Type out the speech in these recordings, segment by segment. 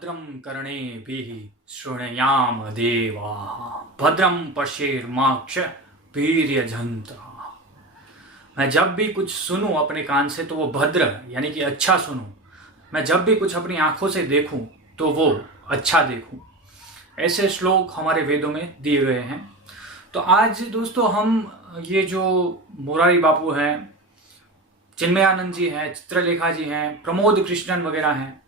भद्रं कर्णेभिः शृणुयाम देवाः भद्रं पश्येर्माक्षभिर्यजत्राः। मैं जब भी कुछ सुनूं अपने कान से तो वो भद्र यानी कि अच्छा सुनूं। मैं जब भी कुछ अपनी आंखों से देखूं तो वो अच्छा देखूं। ऐसे श्लोक हमारे वेदों में दिए गए हैं। तो आज दोस्तों हम ये जो मुरारी बापू हैं, चिन्मयानंद जी हैं, चित्रलेखा जी हैं, प्रमोद कृष्णन वगैरह हैं,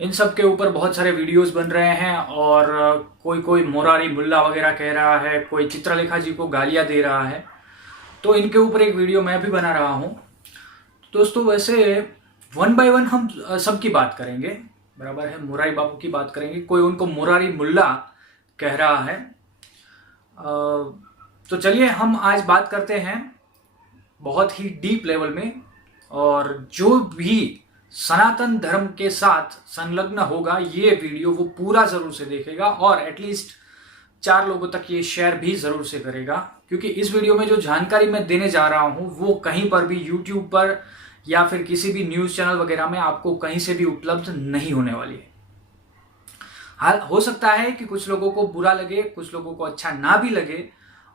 इन सब के ऊपर बहुत सारे वीडियोस बन रहे हैं और कोई मुरारी मुल्ला वगैरह कह रहा है, कोई चित्रलेखा जी को गालियां दे रहा है। तो इनके ऊपर एक वीडियो मैं भी बना रहा हूं। दोस्तों वैसे वन बाय वन हम सबकी बात करेंगे, बराबर है। मुरारी बापू की बात करेंगे, कोई उनको मुरारी मुल्ला कह रहा है। तो चलिए हम आज बात करते हैं बहुत ही डीप लेवल में, और जो भी सनातन धर्म के साथ संलग्न होगा ये वीडियो वो पूरा जरूर से देखेगा और एटलीस्ट 4 लोगों तक ये शेयर भी जरूर से करेगा, क्योंकि इस वीडियो में जो जानकारी मैं देने जा रहा हूं वो कहीं पर भी यूट्यूब पर या फिर किसी भी न्यूज चैनल वगैरह में आपको कहीं से भी उपलब्ध नहीं होने वाली है। हाल हो सकता है कि कुछ लोगों को बुरा लगे, कुछ लोगों को अच्छा ना भी लगे,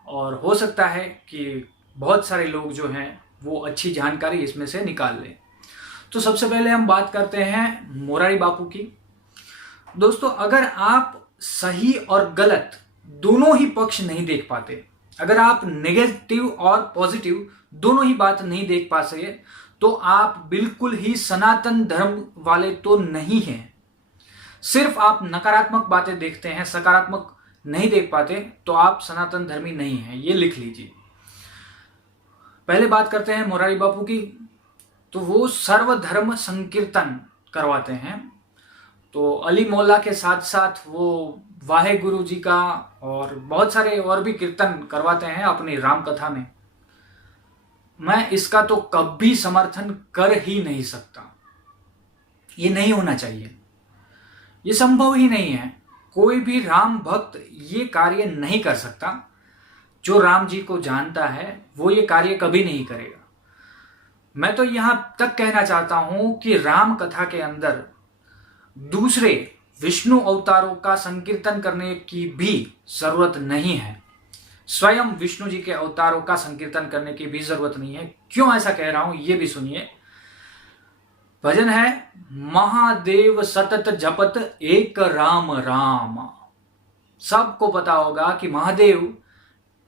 और हो सकता है कि बहुत सारे लोग जो हैं वो अच्छी जानकारी इसमें से निकाल लें। तो सबसे पहले हम बात करते हैं मुरारी बापू की। दोस्तों अगर आप सही और गलत दोनों ही पक्ष नहीं देख पाते, अगर आप नेगेटिव और पॉजिटिव दोनों ही बात नहीं देख पा सके, तो आप बिल्कुल ही सनातन धर्म वाले तो नहीं हैं। सिर्फ आप नकारात्मक बातें देखते हैं, सकारात्मक नहीं देख पाते, तो आप सनातन धर्मी नहीं हैं, ये लिख लीजिए। पहले बात करते हैं मुरारी बापू की। तो वो सर्वधर्म संकीर्तन करवाते हैं। तो अली मौला के साथ साथ वो वाहे गुरु जी का और बहुत सारे और भी कीर्तन करवाते हैं अपनी राम कथा में। मैं इसका तो कभी समर्थन कर ही नहीं सकता। ये नहीं होना चाहिए, ये संभव ही नहीं है। कोई भी राम भक्त ये कार्य नहीं कर सकता। जो राम जी को जानता है वो ये कार्य कभी नहीं करेगा। मैं तो यहां तक कहना चाहता हूं कि राम कथा के अंदर दूसरे विष्णु अवतारों का संकीर्तन करने की भी जरूरत नहीं है। स्वयं विष्णु जी के अवतारों का संकीर्तन करने की भी जरूरत नहीं है। क्यों ऐसा कह रहा हूं ये भी सुनिए। भजन है, महादेव सतत जपत एक राम राम। सबको पता होगा कि महादेव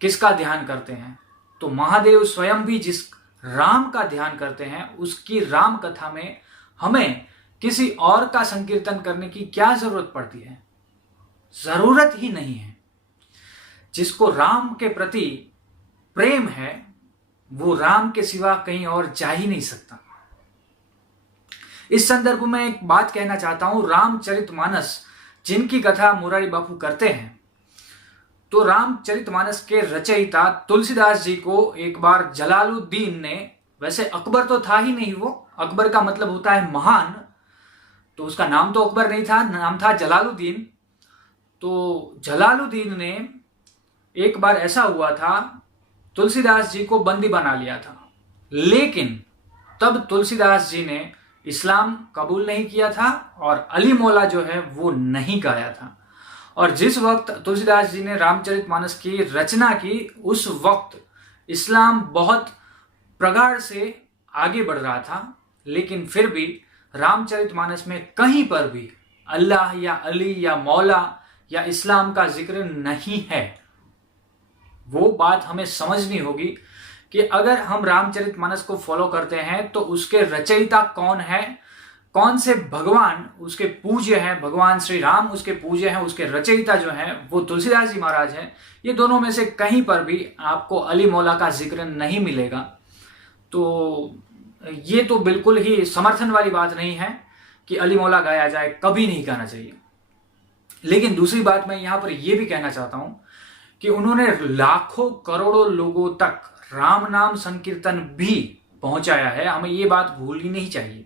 किसका ध्यान करते हैं। तो महादेव स्वयं भी जिस राम का ध्यान करते हैं, उसकी राम कथा में हमें किसी और का संकीर्तन करने की क्या जरूरत पड़ती है? जरूरत ही नहीं है। जिसको राम के प्रति प्रेम है वो राम के सिवा कहीं और जा ही नहीं सकता। इस संदर्भ में एक बात कहना चाहता हूं। रामचरितमानस जिनकी कथा मुरारी बापू करते हैं, तो रामचरितमानस के रचयिता तुलसीदास जी को एक बार जलालुद्दीन ने, वैसे अकबर तो था ही नहीं, वो अकबर का मतलब होता है महान, तो उसका नाम तो अकबर नहीं था, नाम था जलालुद्दीन। तो जलालुद्दीन ने एक बार ऐसा हुआ था, तुलसीदास जी को बंदी बना लिया था, लेकिन तब तुलसीदास जी ने इस्लाम कबूल नहीं किया था और अली मौला जो है वो नहीं गाया था। और जिस वक्त तुलसीदास जी ने रामचरितमानस की रचना की, उस वक्त इस्लाम बहुत प्रगाढ़ से आगे बढ़ रहा था, लेकिन फिर भी रामचरितमानस में कहीं पर भी अल्लाह या अली या मौला या इस्लाम का जिक्र नहीं है। वो बात हमें समझनी होगी कि अगर हम रामचरितमानस को फॉलो करते हैं तो उसके रचयिता कौन है, कौन से भगवान उसके पूज्य हैं, भगवान श्री राम उसके पूज्य हैं, उसके रचयिता जो हैं वो तुलसीदास जी महाराज हैं। ये दोनों में से कहीं पर भी आपको अली मौला का जिक्र नहीं मिलेगा। तो ये तो बिल्कुल ही समर्थन वाली बात नहीं है कि अली मौला गाया जाए, कभी नहीं गाना चाहिए। लेकिन दूसरी बात मैं यहां पर यह भी कहना चाहता हूं कि उन्होंने लाखों करोड़ों लोगों तक राम नाम संकीर्तन भी पहुंचाया है। हमें ये बात भूलनी नहीं चाहिए।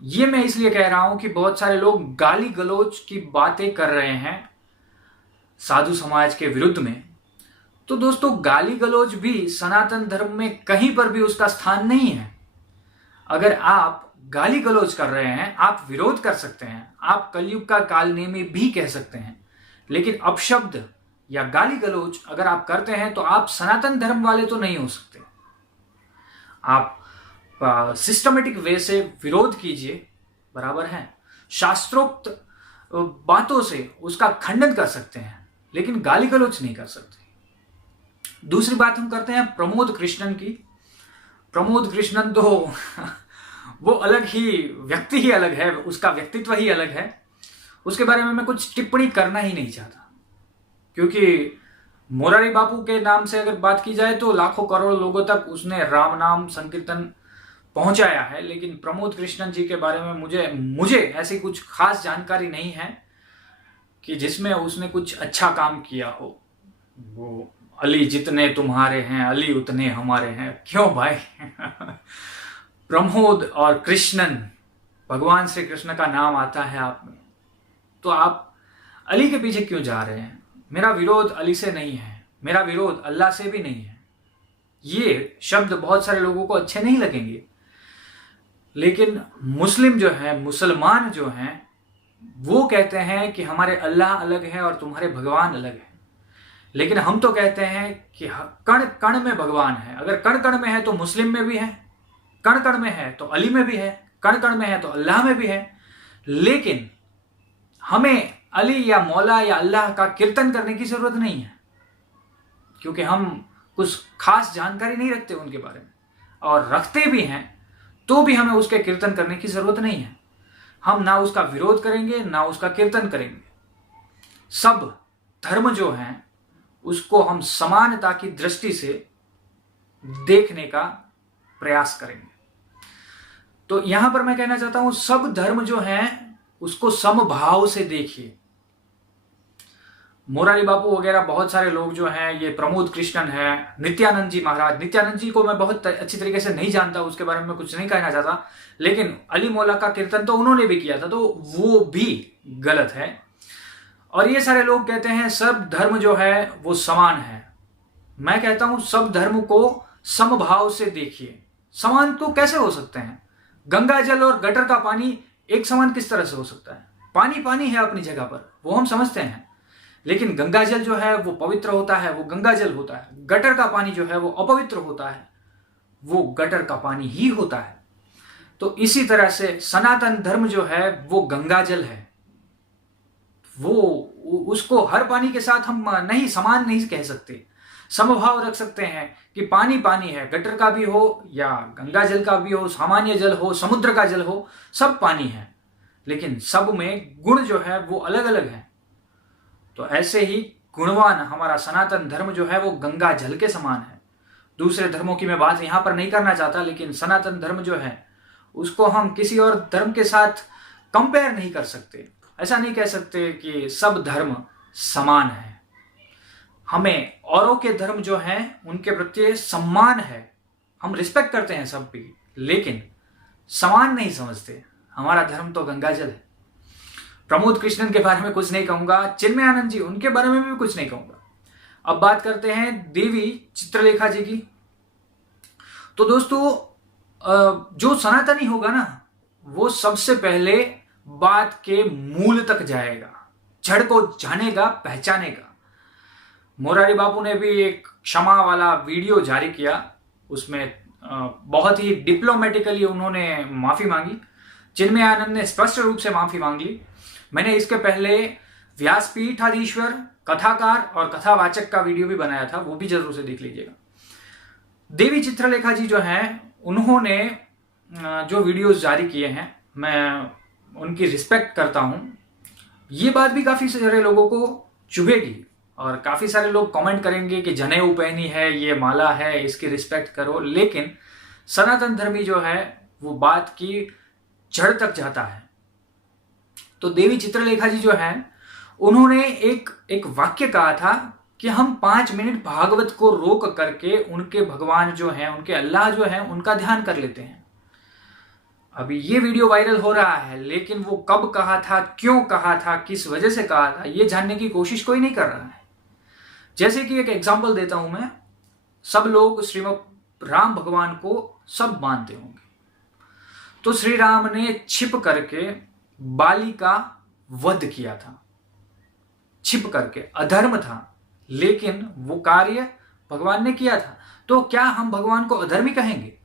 ये मैं इसलिए कह रहा हूं कि बहुत सारे लोग गाली गलौज की बातें कर रहे हैं साधु समाज के विरुद्ध में। तो दोस्तों गाली गलौज भी सनातन धर्म में कहीं पर भी उसका स्थान नहीं है। अगर आप गाली गलौज कर रहे हैं, आप विरोध कर सकते हैं, आप कलयुग का कालनेमी भी कह सकते हैं, लेकिन अपशब्द या गाली गलौज अगर आप करते हैं तो आप सनातन धर्म वाले तो नहीं हो सकते। आप सिस्टमेटिक वे से विरोध कीजिए, बराबर है, शास्त्रोक्त बातों से उसका खंडन कर सकते हैं, लेकिन गाली गलौज नहीं कर सकते। दूसरी बात हम करते हैं प्रमोद कृष्णन की। प्रमोद कृष्णन तो वो अलग ही व्यक्ति ही अलग है, उसका व्यक्तित्व ही अलग है। उसके बारे में मैं कुछ टिप्पणी करना ही नहीं चाहता, क्योंकि मोरारी बापू के नाम से अगर बात की जाए तो लाखों करोड़ों लोगों तक उसने राम नाम संकीर्तन पहुंचाया है, लेकिन प्रमोद कृष्णन जी के बारे में मुझे ऐसी कुछ खास जानकारी नहीं है कि जिसमें उसने कुछ अच्छा काम किया हो। वो अली जितने तुम्हारे हैं अली उतने हमारे हैं, क्यों भाई? प्रमोद और कृष्णन, भगवान श्री कृष्ण का नाम आता है आप में, तो आप अली के पीछे क्यों जा रहे हैं? मेरा विरोध अली से नहीं है, मेरा विरोध अल्लाह से भी नहीं है। ये शब्द बहुत सारे लोगों को अच्छे नहीं लगेंगे, लेकिन मुस्लिम जो है, मुसलमान जो हैं, वो कहते हैं कि हमारे अल्लाह अलग है और तुम्हारे भगवान अलग है। लेकिन हम तो कहते हैं कि कण कण में भगवान है। अगर कण कण में है तो मुस्लिम में भी है, कण कण में है तो अली में भी है, कण कण में है तो अल्लाह में भी है। लेकिन हमें अली या मौला या अल्लाह का कीर्तन करने की जरूरत नहीं है, क्योंकि हम कुछ खास जानकारी नहीं रखते उनके बारे में, और रखते भी हैं तो भी हमें उसके कीर्तन करने की जरूरत नहीं है। हम ना उसका विरोध करेंगे ना उसका कीर्तन करेंगे। सब धर्म जो हैं उसको हम समानता की दृष्टि से देखने का प्रयास करेंगे। तो यहां पर मैं कहना चाहता हूं, सब धर्म जो हैं उसको समभाव से देखिए। मोरारी बापू वगैरह बहुत सारे लोग जो हैं, ये प्रमोद कृष्णन है, नित्यानंद जी महाराज, नित्यानंद जी को मैं बहुत अच्छी तरीके से नहीं जानता, उसके बारे में कुछ नहीं कहना चाहता, लेकिन अली मौला का कीर्तन तो उन्होंने भी किया था, तो वो भी गलत है। और ये सारे लोग कहते हैं सब धर्म जो है वो समान है। मैं कहता हूं सब धर्म को समभाव से देखिए। समान तो कैसे हो सकते हैं? गंगा जल और गटर का पानी एक समान किस तरह से हो सकता है? पानी पानी है अपनी जगह पर, वो हम समझते हैं, लेकिन गंगा जल जो है वो पवित्र होता है, वो गंगा जल होता है। गटर का पानी जो है वो अपवित्र होता है, वो गटर का पानी ही होता है। तो इसी तरह से सनातन धर्म जो है वो गंगा जल है, वो उसको हर पानी के साथ हम नहीं समान नहीं कह सकते, समभाव रख सकते हैं कि पानी पानी है, गटर का भी हो या गंगा जल का भी हो, सामान्य जल हो, समुद्र का जल हो, सब पानी है, लेकिन सब में गुण जो है वो अलग अलग है। तो ऐसे ही गुणवान हमारा सनातन धर्म जो है वो गंगा जल के समान है। दूसरे धर्मों की मैं बात यहां पर नहीं करना चाहता, लेकिन सनातन धर्म जो है उसको हम किसी और धर्म के साथ कंपेयर नहीं कर सकते। ऐसा नहीं कह सकते कि सब धर्म समान है। हमें औरों के धर्म जो हैं उनके प्रति सम्मान है, हम रिस्पेक्ट करते हैं सब भी, लेकिन समान नहीं समझते। हमारा धर्म तो गंगा जल है। प्रमोद कृष्णन के बारे में कुछ नहीं कहूंगा, चिन्मयानंद जी उनके बारे में भी कुछ नहीं कहूंगा। अब बात करते हैं देवी चित्रलेखा जी की। तो दोस्तों, जो सनातनी होगा ना वो सबसे पहले बात के मूल तक जाएगा, जड़ को जानेगा, पहचानेगा। मोरारी बापू ने भी एक क्षमा वाला वीडियो जारी किया, उसमें बहुत ही डिप्लोमेटिकली उन्होंने माफी मांगी। चिन्मयानंद ने स्पष्ट रूप से माफी मांग ली। मैंने इसके पहले व्यासपीठाधीश्वर, कथाकार और कथावाचक का वीडियो भी बनाया था, वो भी जरूर से देख लीजिएगा। देवी चित्रलेखा जी जो हैं उन्होंने जो वीडियोस जारी किए हैं, मैं उनकी रिस्पेक्ट करता हूं। ये बात भी काफी सारे लोगों को चुभेगी और काफी सारे लोग कमेंट करेंगे कि जनेऊ पहनी है, ये माला है, इसकी रिस्पेक्ट करो, लेकिन सनातन धर्मी जो है वो बात की जड़ तक जाता है। तो देवी चित्रलेखा जी जो हैं उन्होंने एक वाक्य कहा था कि हम 5 मिनट भागवत को रोक करके उनके भगवान जो हैं, उनके अल्लाह जो हैं, उनका ध्यान कर लेते हैं। अभी ये वीडियो वायरल हो रहा है, लेकिन वो कब कहा था, क्यों कहा था, किस वजह से कहा था, ये जानने की कोशिश कोई नहीं कर रहा है। जैसे कि एक एग्जांपल देता हूं मैं, सब लोग श्रीमद राम भगवान को सब मानते होंगे, तो श्री राम ने छिप करके बाली का वध किया था। छिप करके, अधर्म था, लेकिन वो कार्य भगवान ने किया था। तो क्या हम भगवान को अधर्मी कहेंगे?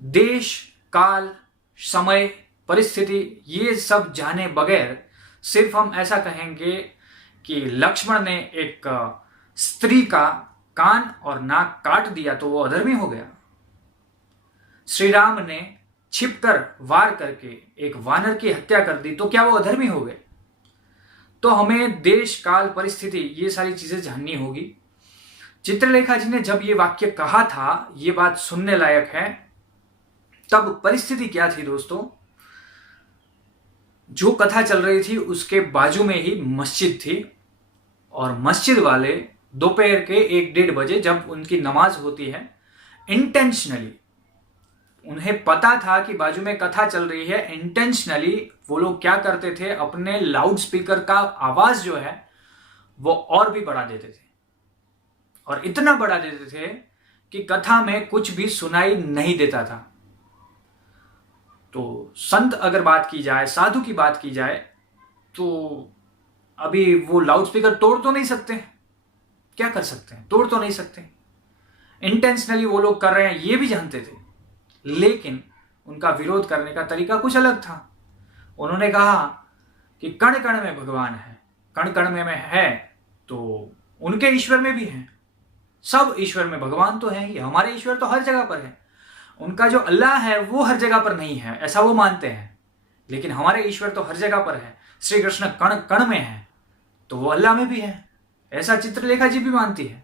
देश, काल, समय, परिस्थिति ये सब जाने बगैर सिर्फ हम ऐसा कहेंगे कि लक्ष्मण ने एक स्त्री का कान और नाक काट दिया तो वो अधर्मी हो गया। श्री राम ने छिपकर वार करके एक वानर की हत्या कर दी तो क्या वो अधर्मी हो गए? तो हमें देश, काल, परिस्थिति ये सारी चीजें जाननी होगी। चित्रलेखा जी ने जब ये वाक्य कहा था, ये बात सुनने लायक है। तब परिस्थिति क्या थी दोस्तों? जो कथा चल रही थी उसके बाजू में ही मस्जिद थी और मस्जिद वाले दोपहर के 1-1:30 जब उनकी नमाज होती है, इंटेंशनली, उन्हें पता था कि बाजू में कथा चल रही है, इंटेंशनली वो लोग क्या करते थे, अपने लाउड स्पीकर का आवाज जो है वो और भी बढ़ा देते थे और इतना बढ़ा देते थे कि कथा में कुछ भी सुनाई नहीं देता था। तो संत अगर बात की जाए, साधु की बात की जाए, तो अभी वो लाउड स्पीकर तोड़ तो नहीं सकते, क्या कर सकते हैं, तोड़ तो नहीं सकते। इंटेंशनली वो लोग कर रहे हैं ये भी जानते थे, लेकिन उनका विरोध करने का तरीका कुछ अलग था। उन्होंने कहा कि कण कण में भगवान है, कण कण में है तो उनके ईश्वर में भी है, सब ईश्वर में भगवान तो है ही, हमारे ईश्वर तो हर जगह पर है। उनका जो अल्लाह है वो हर जगह पर नहीं है, ऐसा वो मानते हैं, लेकिन हमारे ईश्वर तो हर जगह पर है। श्री कृष्ण कण कण में है तो वो अल्लाह में भी है, ऐसा चित्रलेखा जी भी मानती है।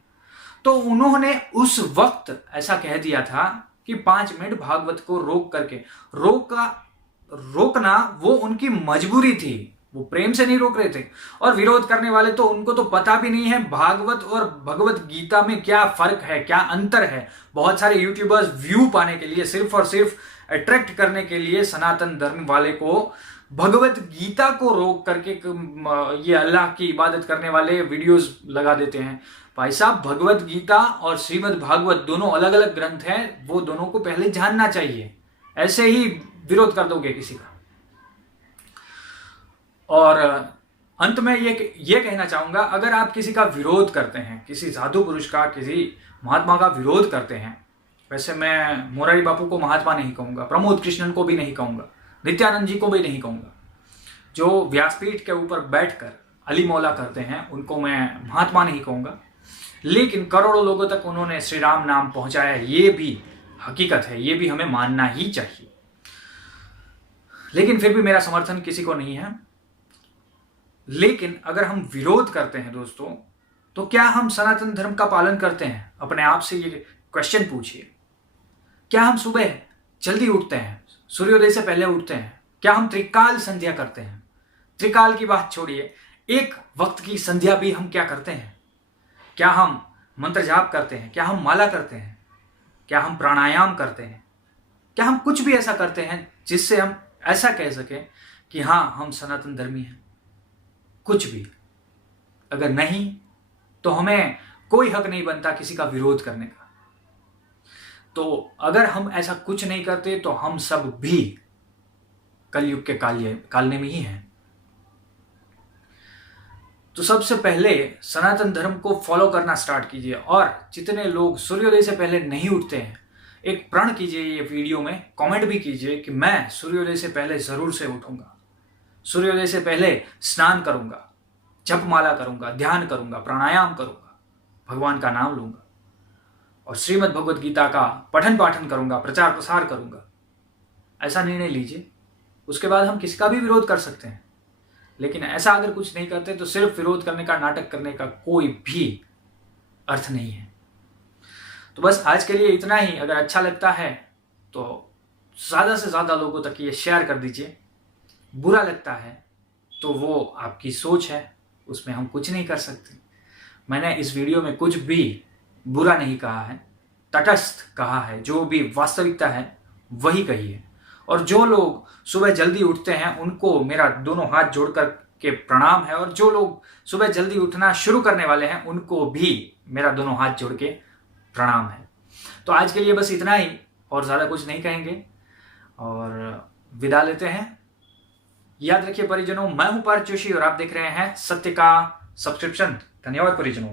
तो उन्होंने उस वक्त ऐसा कह दिया था कि 5 मिनट भागवत को रोक करके, रोकना वो उनकी मजबूरी थी, वो प्रेम से नहीं रोक रहे थे। और विरोध करने वाले तो उनको तो पता भी नहीं है भागवत और भगवत गीता में क्या फर्क है, क्या अंतर है। बहुत सारे यूट्यूबर्स व्यू पाने के लिए, सिर्फ और सिर्फ अट्रैक्ट करने के लिए सनातन धर्म वाले को भगवत गीता को रोक करके ये अल्लाह की इबादत करने वाले वीडियोस लगा देते हैं। भाई साहब, भगवत गीता और श्रीमद् भागवत दोनों अलग अलग ग्रंथ हैं, वो दोनों को पहले जानना चाहिए, ऐसे ही विरोध कर दोगे किसी का। और अंत में ये कहना चाहूंगा, अगर आप किसी का विरोध करते हैं, किसी साधु पुरुष का, किसी महात्मा का विरोध करते हैं, वैसे मैं मोरारी बापू को महात्मा नहीं कहूंगा, प्रमोद कृष्णन को भी नहीं कहूंगा, नित्यानंद जी को भी नहीं कहूंगा, जो व्यासपीठ के ऊपर बैठकर अली मौला करते हैं उनको मैं महात्मा नहीं कहूंगा, लेकिन करोड़ों लोगों तक उन्होंने श्री राम नाम पहुंचाया, ये भी हकीकत है, ये भी हमें मानना ही चाहिए। लेकिन फिर भी मेरा समर्थन किसी को नहीं है। लेकिन अगर हम विरोध करते हैं दोस्तों, तो क्या हम सनातन धर्म का पालन करते हैं? अपने आप से ये क्वेश्चन पूछिए। क्या हम सुबह जल्दी उठते हैं, सूर्योदय से पहले उठते हैं? क्या हम त्रिकाल संध्या करते हैं? त्रिकाल की बात छोड़िए, एक वक्त की संध्या भी हम क्या करते हैं? क्या हम मंत्र जाप करते हैं? क्या हम माला करते हैं? क्या हम प्राणायाम करते हैं? क्या हम कुछ भी ऐसा करते हैं जिससे हम ऐसा कह सकें कि हाँ, हम सनातन धर्मी हैं? कुछ भी अगर नहीं, तो हमें कोई हक नहीं बनता किसी का विरोध करने का। तो अगर हम ऐसा कुछ नहीं करते तो हम सब भी कलयुग के कालने में ही हैं। तो सबसे पहले सनातन धर्म को फॉलो करना स्टार्ट कीजिए। और जितने लोग सूर्योदय से पहले नहीं उठते हैं, एक प्रण कीजिए ये वीडियो में, कमेंट भी कीजिए कि मैं सूर्योदय से पहले जरूर से उठूंगा, सूर्योदय से पहले स्नान करूंगा, जपमाला करूंगा, ध्यान करूंगा, प्राणायाम करूंगा, भगवान का नाम लूंगा और श्रीमद् भगवत गीता का पठन पाठन करूंगा, प्रचार प्रसार करूंगा। ऐसा निर्णय लीजिए। उसके बाद हम किसी का भी विरोध कर सकते हैं, लेकिन ऐसा अगर कुछ नहीं करते तो सिर्फ विरोध करने का, नाटक करने का कोई भी अर्थ नहीं है। तो बस आज के लिए इतना ही। अगर अच्छा लगता है तो ज़्यादा से ज़्यादा लोगों तक ये शेयर कर दीजिए। बुरा लगता है तो वो आपकी सोच है, उसमें हम कुछ नहीं कर सकते। मैंने इस वीडियो में कुछ भी बुरा नहीं कहा है, तटस्थ कहा है, जो भी वास्तविकता है वही कही है। और जो लोग सुबह जल्दी उठते हैं उनको मेरा दोनों हाथ जोड़कर के प्रणाम है, और जो लोग सुबह जल्दी उठना शुरू करने वाले हैं उनको भी मेरा दोनों हाथ जोड़ के प्रणाम है। तो आज के लिए बस इतना ही, और ज़्यादा कुछ नहीं कहेंगे। और विदा लेते हैं। याद रखिए परिजनों, मैं हूं पार्थ जोशी और आप देख रहे हैं सत्य का सब्सक्रिप्शन। धन्यवाद परिजनों।